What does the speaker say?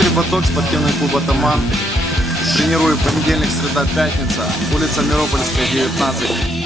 Дмитрий Баток, спортивный клуб «Атаман». Тренирую понедельник, среда, пятница. Улица Миропольская, 19.